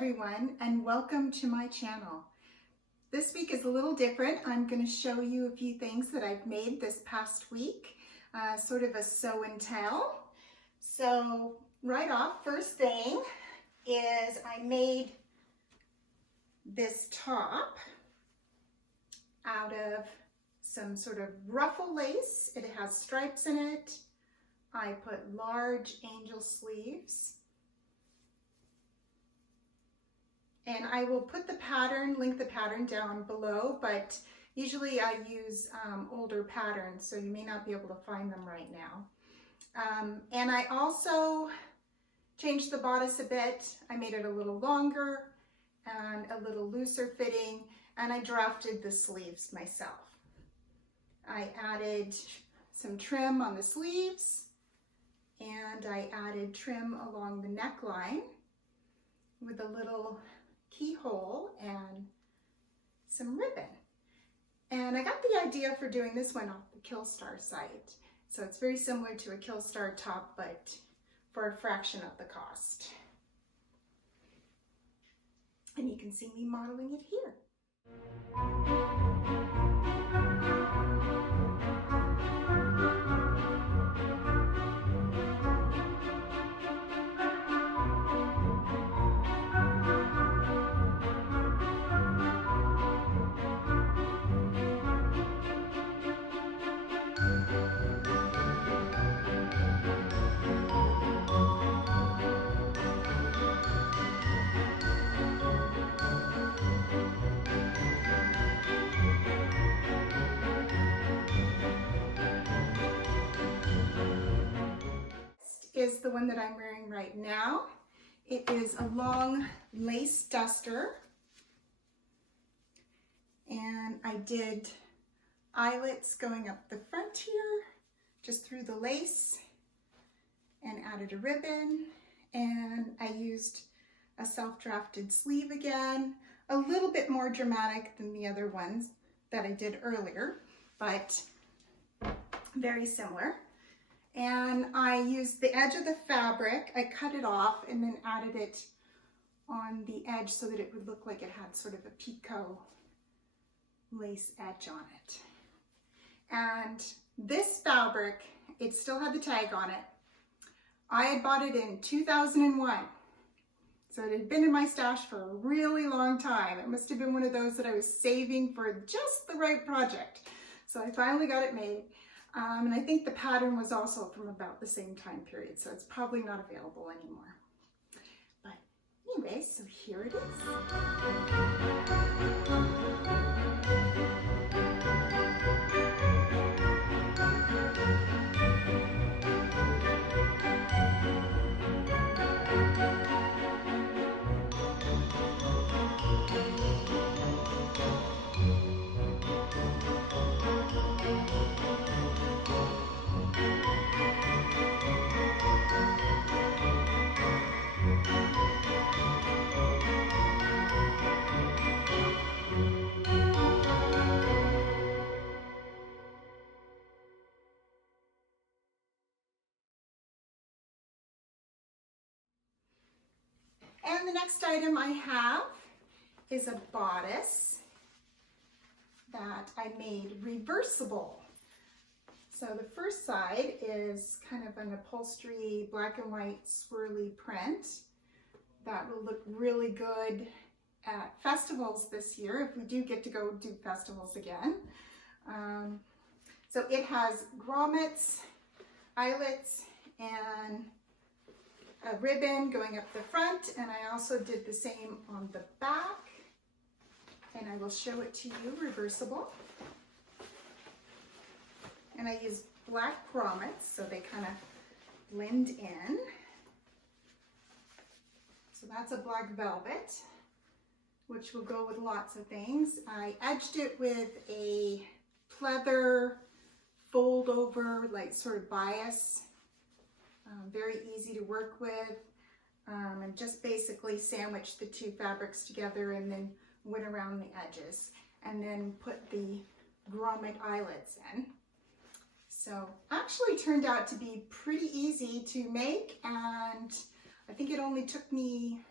everyone, and welcome to my channel. This week is a little different. I'm going to show you a few things that I've made this past week, sort of a show and tell. So right off, first thing is I made this top out of some sort of ruffle lace. It has stripes in it. I put large angel sleeves. And I will put the pattern, link the pattern down below, but usually I use older patterns, so you may not be able to find them right now. And I also changed the bodice a bit. I made it a little longer and a little looser fitting, and I drafted the sleeves myself. I added some trim on the sleeves, and I added trim along the neckline with a little keyhole and some ribbon. And I got the idea for doing this one off the Killstar site. So it's very similar to a Killstar top, but for a fraction of the cost. And you can see me modeling it here. Is the one that I'm wearing right now. It is a long lace duster, and I did eyelets going up the front here, just through the lace, and added a ribbon, and I used a self-drafted sleeve again, a little bit more dramatic than the other ones that I did earlier, but very similar. And I used the edge of the fabric, I cut it off and then added it on the edge so that it would look like it had sort of a picot lace edge on it. And this fabric, it still had the tag on it. I had bought it in 2001. So it had been in my stash for a really long time. It must have been one of those that I was saving for just the right project. So I finally got it made. And I think the pattern was also from about the same time period, so it's probably not available anymore. But anyway, so here it is. And the next item I have is a bodice that I made reversible. So the first side is kind of an upholstery black and white swirly print that will look really good at festivals this year, if we do get to go do festivals again. So it has grommets, eyelets, and a ribbon going up the front, and I also did the same on the back, and I will show it to you reversible. And I use black grommets so they kind of blend in. So that's a black velvet, which will go with lots of things. I edged it with a pleather fold over, like sort of bias. Very easy to work with, and just basically sandwich the two fabrics together and then went around the edges and then put the grommet eyelets in. So actually turned out to be pretty easy to make, and I think it only took me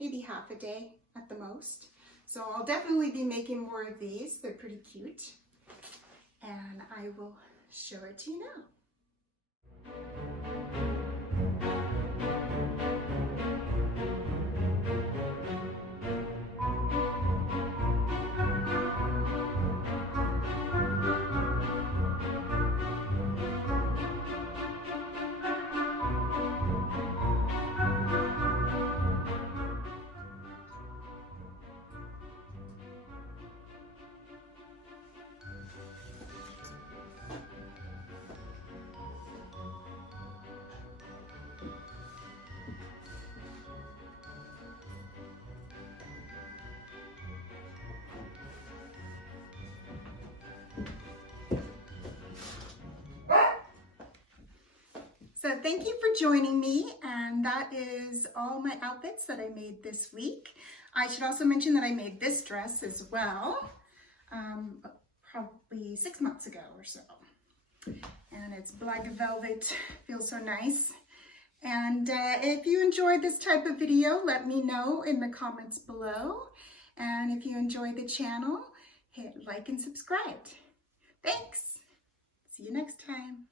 maybe half a day at the most. So I'll definitely be making more of these. They're pretty cute. And I will show it to you now. So thank you for joining me, and that is all my outfits that I made this week. I should also mention that I made this dress as well, probably 6 months ago or so. And it's black velvet, feels so nice. And if you enjoyed this type of video, let me know in the comments below. And if you enjoyed the channel, hit like and subscribe. Thanks. See you next time.